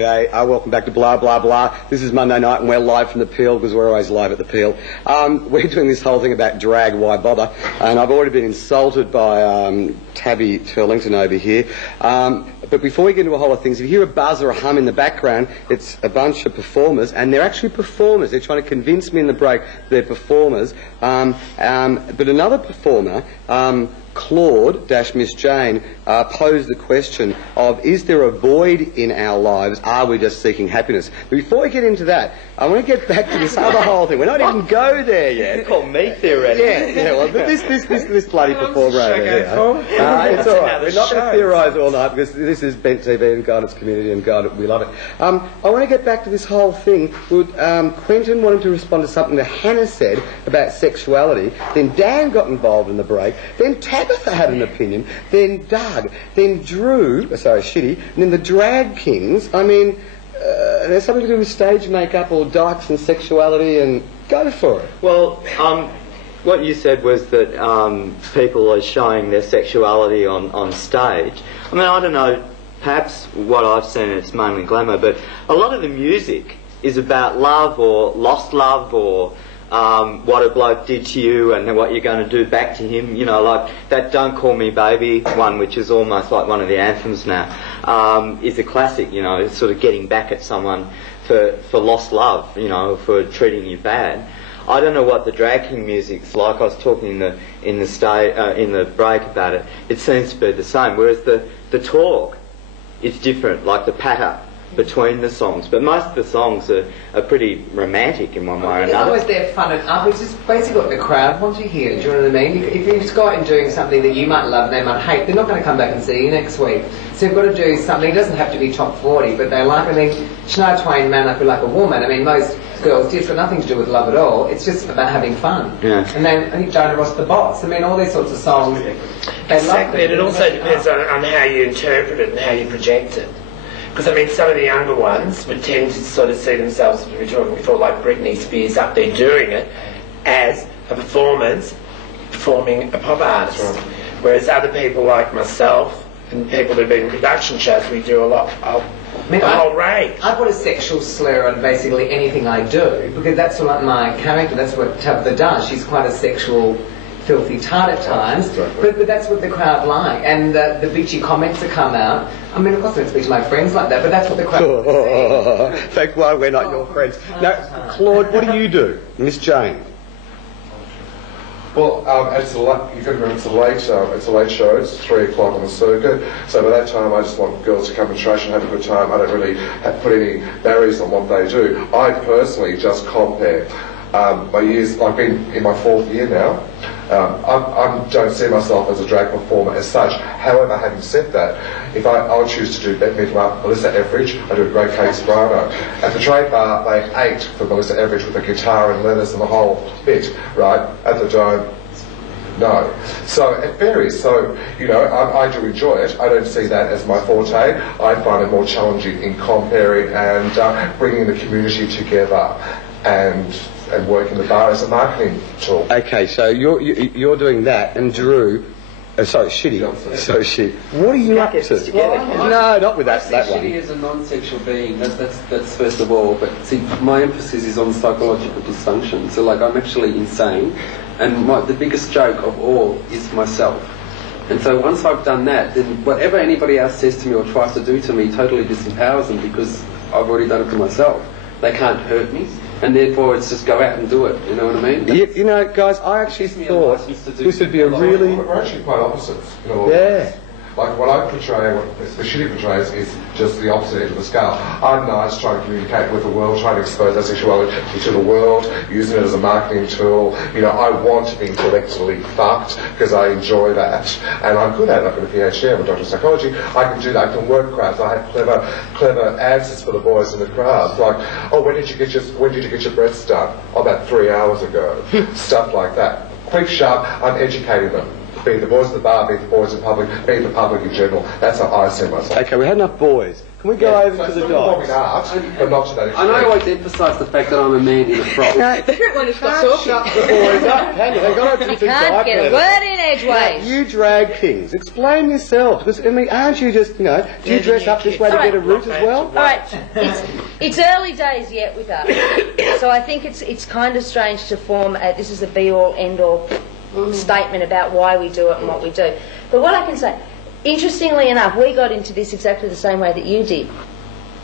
G'day, welcome back to Blah Blah Blah. This is Monday night and we're live from the Peel, because we're always live at the Peel. We're doing this whole thing about drag, why bother? And I've already been insulted by Tabby Turlington over here. But before we get into a whole lot of things, if you hear a buzz or a hum in the background, it's a bunch of performers, and they're actually performers. They're trying to convince me in the break they're performers. But another performer, Claude-Miss Jane, posed the question of, is there a void in our lives? Are we just seeking happiness? But before we get into that, I want to get back to this other whole thing. We're not even go there yet. You call me theoretical. Yeah, well, but this bloody performer over here. It's all right. We're not going to theorise all night, because this is Bent TV and God, it's community, and God, we love it. I want to get back to this whole thing. Quentin wanted to respond to something that Hannah said about sexuality. Then Dan got involved in the break. Then Tabitha had an opinion. Then Doug. Then Drew. Sorry, Shitty. And then the Drag Kings. I mean, there's something to do with stage makeup or dykes and sexuality, and go for it. Well, what you said was that people are showing their sexuality on stage. I mean, I don't know, perhaps what I've seen, it's mainly glamour, but a lot of the music is about love or lost love, or what a bloke did to you and what you're going to do back to him. You know, like that Don't Call Me Baby one, which is almost like one of the anthems now, is a classic, you know, sort of getting back at someone for lost love, you know, for treating you bad. I don't know what the drag king music's like. I was talking in the break about it. It seems to be the same, whereas the talk is different, like the patter between the songs, but most of the songs are pretty romantic in one way or It's another. always there fun and up, which is basically what the crowd want to hear. Do you know what I mean? If you go out and doing something that you might love and they might hate, they're not going to come back and see you next week. So you've got to do something. It doesn't have to be top 40, but they like. I mean, Shania Twain, Man I Feel Like a Woman. I mean, most girls, it's got nothing to do with love at all. It's just about having fun. Yeah. And then I think Diana Ross the Boss. I mean, all these sorts of songs. Exactly, and it also depends on how you interpret it and how you project it. Because, I mean, some of the younger ones would tend to sort of see themselves, as we were talking before, like Britney Spears up there doing it as a performance, performing a pop artist. Right. Whereas other people like myself and people that have been in production shows, we do a lot of the whole range. I put a sexual slur on basically anything I do, because that's what my character, that's what Tabitha does. She's quite a sexual, filthy tart at times, but that's what the crowd like, and the bitchy comments that come out. I mean, of course I don't speak to my friends like that, but that's what the crowd in fact, why we're not your friends. Now, Claude, what do you do? Miss Jane? Well, you've got to remember it's a late show, it's 3 o'clock on the circuit, so by that time I just want girls to come and trash and have a good time. I don't really put any barriers on what they do. I personally just compare. My years, I've been in my 4th year now. I don't see myself as a drag performer as such. However, having said that, if I would choose to do Bette Midler, Melissa Etheridge, I do a great Kate Soprano. At the trade bar, they ate for Melissa Etheridge with a guitar and leathers and the whole bit, right? At the Dome, no. So it varies. So, you know, I do enjoy it. I don't see that as my forte. I find it more challenging in comparing and bringing the community together and working the bar as a marketing tool. Okay, so you're doing that, and Drew, Shitty. What are you up to? No, not with that one. Shitty is a non-sexual being. That's first of all. But see, my emphasis is on psychological dysfunction. So, like, I'm actually insane, and the biggest joke of all is myself. And so once I've done that, then whatever anybody else says to me or tries to do to me totally disempowers them, because I've already done it to myself. They can't hurt me. And therefore, it's just go out and do it. You know what I mean? You know, guys, I actually thought this would be a really... We're actually quite opposites. You know, yeah. Like what I portray, what the Shitty portrays is just the opposite end of the scale. I'm nice, trying to communicate with the world, trying to expose our sexuality to the world, using it as a marketing tool. You know, I want to be intellectually fucked because I enjoy that, and I'm good at it. I've got a PhD, I'm a doctor of psychology. I can do that. I can work crowds. I have clever answers for the boys in the crowd. Like, oh, when did you get your breasts done? Oh, about 3 hours ago. Stuff like that. Quick, sharp. I'm educating them. be the boys at the bar, be the boys in public, be the public in general. That's how I see myself. Okay, we had enough boys. Can we go over to the dogs? But not to that extent. I know I always emphasise the fact that I'm a man in a frock. No, The one who stopped talking. shut the boys up. Hang on, to Can't get a word in edgeways. You drag kings. Explain yourself. Because, I mean, aren't you just, do you dress up this way to get a root as well? All right, it's early days yet with us, so I think it's kind of strange to form this is a be-all, end-all statement about why we do it and what we do. But what I can say, interestingly enough, we got into this exactly the same way that you did.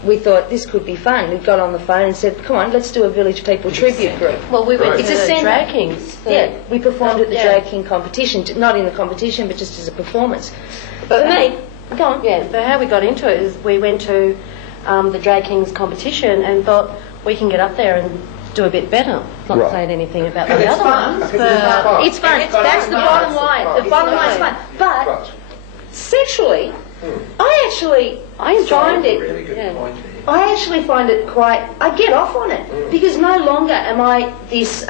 We thought this could be fun. We got on the phone and said, come on, let's do a Village People tribute group. Well, we went It's to a the centre. Drag Kings. Yeah, we performed at the Yeah. Drag King competition, not in the competition, but just as a performance. But for me, go on. Yeah, but how we got into it is we went to the Drag Kings competition and thought we can get up there and do a bit better. Not Right. saying anything about Because the it's other fun. ones, Because it's but fun. It's fun. That's the bottom line. The bottom line is fun. But sexually, I actually find it. Really good Yeah. point there. I actually find it quite. I get off on it because no longer am I this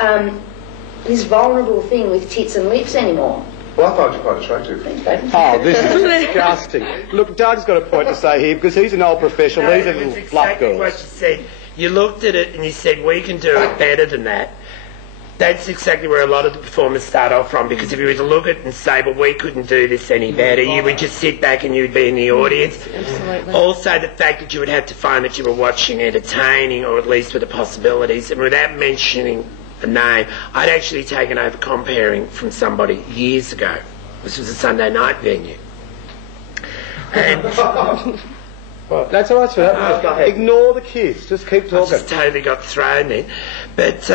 this vulnerable thing with tits and lips anymore. Well, I find you quite attractive. Oh, this is disgusting. Look, Doug's got a point to say here because he's an old professional. These are No, little it's fluff exactly girls. what you said. You looked at it and you said, we can do it better than that. That's exactly where a lot of the performers start off from, because if you were to look at it and say, well, we couldn't do this any better, you would just sit back and you would be in the audience. Absolutely. Also, the fact that you would have to find that you were watching entertaining, or at least with the possibilities, and without mentioning a name, I'd actually taken over comparing from somebody years ago. This was a Sunday night venue. And That's all right, sir. Go ahead. Ignore the kids. Just keep I talking. just totally got thrown in. But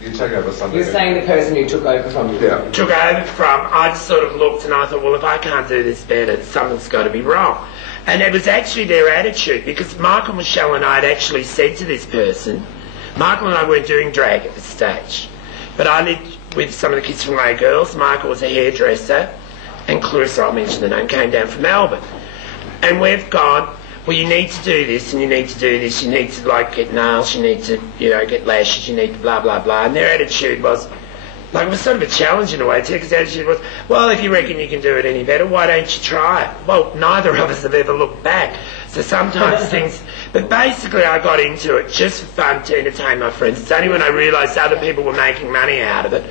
You take over Sunday. You're saying the person who took over from you. Yeah. took over from, I just sort of looked and I thought, well, if I can't do this better, something's got to be wrong. And it was actually their attitude, because Michael, Michelle and I had actually said to this person, Michael and I weren't doing drag at this stage, but I lived with some of the kids from Ray Girls. Michael was a hairdresser, and Clarissa, I'll mention the name, came down from Melbourne. And we've gone, well, you need to do this and you need to do this, you need to get nails, you need to, get lashes, you need to blah, blah, blah. And their attitude was, it was sort of a challenge in a way too, because their attitude was, well, if you reckon you can do it any better, why don't you try it? Well, neither of us have ever looked back. So sometimes things, but basically I got into it just for fun, to entertain my friends. It's only when I realised other people were making money out of it,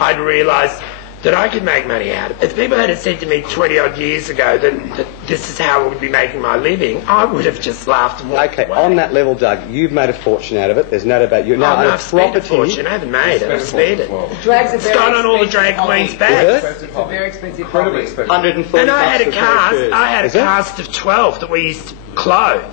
I'd realised that I could make money out of it. If people had said to me 20 odd years ago that this is how I would be making my living, I would have just laughed and walked Okay, away. on that level, Doug, you've made a fortune out of it. There's no doubt about you. Now, Oh, no, a I've spent a property. fortune. I haven't made it. I've spent it. Drag's a It's very gone on all the drag expensive queens' hobby. backs. It's a very expensive Incredibly hobby. expensive. 140 And I had a bucks for cast. shoes. I had a Is it? cast of 12 that we used to clothe.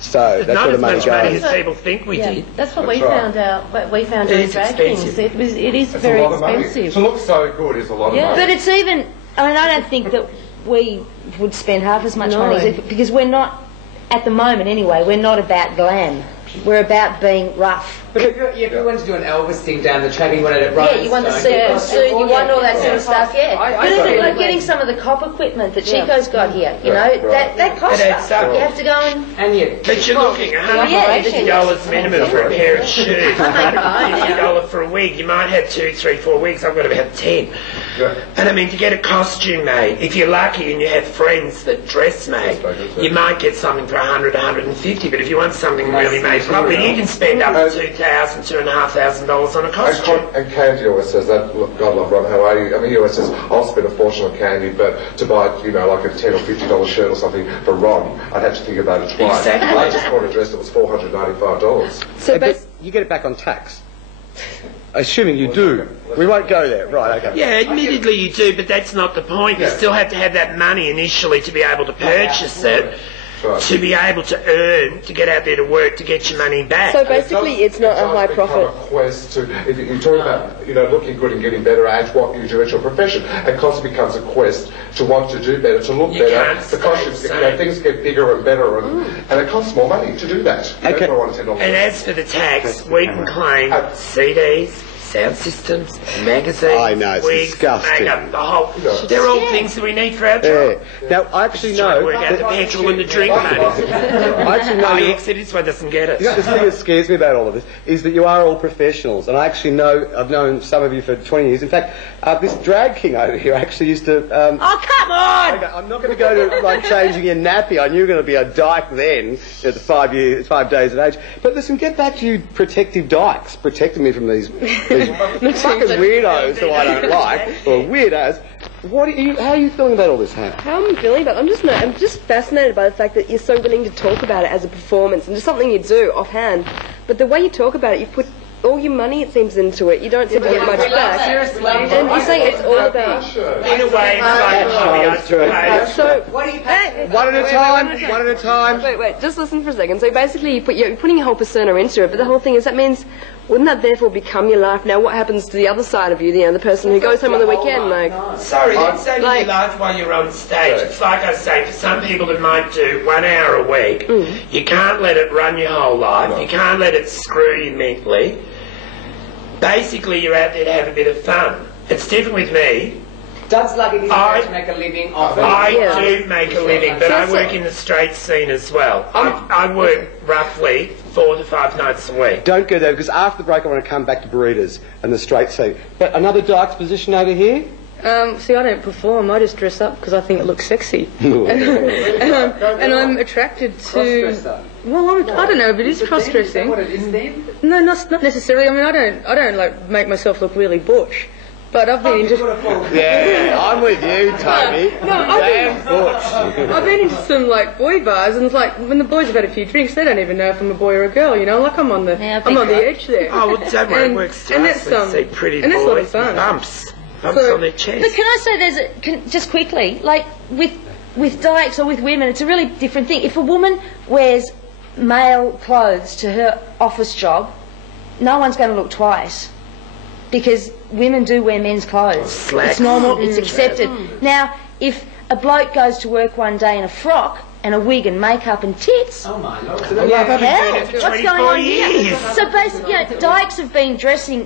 So that's Not where the as money much money goes. as people think we Yeah, did. that's what we That's right. found out. But we found It out is Drag expensive. Kings. It is It's very a lot of money. expensive. To look so good is a lot Yeah. of money. But it's even. I don't think that we would spend half as much No. money as because we're not, at the moment anyway, we're not about glam. We're about being rough. But if you wanted to do an Elvis thing down the track, you wanted it right. Yeah, you want the sequin suit, you want all that sort of stuff, yeah. But even like getting some of the cop equipment that Chicko's got here, that costs It adds stuff. up. You have to go and... And you. But you're looking $150 minimum for a pair of shoes, $150 for a wig. You might have 2, 3, 4 wigs. I've got about 10. Yeah. And I mean, to get a costume made, if you're lucky and you have friends that dress made, you might get something for 100, 150. But if you want something really made properly, you can spend up to $2,000, $2,500 on a costume. And Candy always says that, look, God love Ron, how are you? I mean, he always says, I'll spend a fortune on Candy, but to buy, like a $10 or $50 shirt or something for Ron, I'd have to think about it twice. Exactly. I just bought a dress that was $495. So but you get it back on tax. Assuming you do. We won't go there. Right, okay. Yeah, admittedly you do, but that's not the point. You Yeah. still have to have that money initially to be able to purchase it, Right. to be able to earn, to get out there to work, to get your money back. So basically, it's not a high profit. It does become a quest to, if you talk about, looking good and getting better at what you do at your profession, it constantly becomes a quest to want to do better, to look You better. can't The costumes, stay the same. things get bigger and better, and it costs more money to do that. Okay. That's why I want $10. And as for the tax, we can claim CDs, sound systems, magazines, I know, it's wigs, disgusting. makeup, the whole. They're all things that we need for our job. Yeah. Now, I actually Trying to know... work out the petrol and the drink money. I actually know... This one doesn't get it. You know, the thing that scares me about all of this is that you are all professionals, and I actually know, I've known some of you for 20 years. In fact, this drag king over here actually used to... Oh, come on! Okay, I'm not going to go to, like, changing your nappy. I knew you were going to be a dyke then, at the 5 days of age. But listen, get back to you protective dykes, protecting me from these fucking weirdos who I don't like, or weirdos. How are you feeling about all this, Hannah? How am I feeling about it? I'm just fascinated by the fact that you're so willing to talk about it as a performance and just something you do offhand. But the way you talk about it, you put all your money, it seems, into it. You don't seem to get much back. Seriously. And you're saying it's all about... In a way, it's like So, What do you pay? One at a time. Wait, just listen for a second. So basically you're putting your whole persona into it, but the whole thing is that means, wouldn't that therefore become your life? Now what happens to the other side of you, the person who goes home on the weekend, like... Sorry, let's say your life while you're on stage. It's like I say, for some people that might do 1 hour a week, you can't let it run your whole life, you can't let it screw you mentally. Basically, you're out there to have a bit of fun. It's different with me. Doug's lucky he's able to make a living off it. I do make a living, but I work in the straight scene as well. I work roughly 4 to 5 nights a week. Don't go there, because after the break I want to come back to burritos and the straight scene. But another dyke's position over here? See, I don't perform. I just dress up because I think it looks sexy, and I'm attracted to. Well, I don't know if it is cross-dressing. What it is then? No, not necessarily. I mean, I don't like make myself look really butch, but I've been into. Yeah, I'm with you, Toby. Damn butch. I've been into some like boy bars, and it's like when the boys have had a few drinks, they don't even know if I'm a boy or a girl. You know, like I'm on the edge there. Oh, well, don't worry, it works to us. We see pretty boys, a lot of fun. Bumps on their chest. But can I say just quickly, like with dykes or with women, it's a really different thing. If a woman wears male clothes to her office job, no one's going to look twice, because women do wear men's clothes. It's normal, it's accepted. Now, if a bloke goes to work one day in a frock and a wig and makeup and tits, Oh my Lord. what's going on here? So basically, dykes have been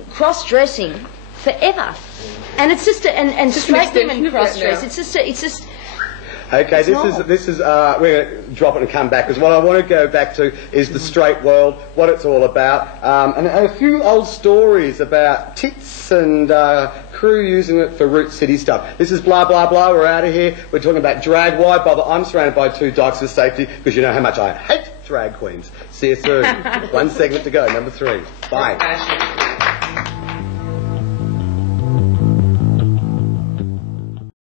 cross-dressing forever. And it's just and straight women cross-dress. It's just. Okay, this is we're going to drop it and come back, because what I want to go back to is the straight world, what it's all about, and a few old stories about tits and crew using it for root city stuff. This is blah blah blah. We're out of here. We're talking about drag. Why bother? I'm surrounded by 2 dykes for safety, because you know how much I hate drag queens. See you soon. 1 segment to go. Number 3. Bye.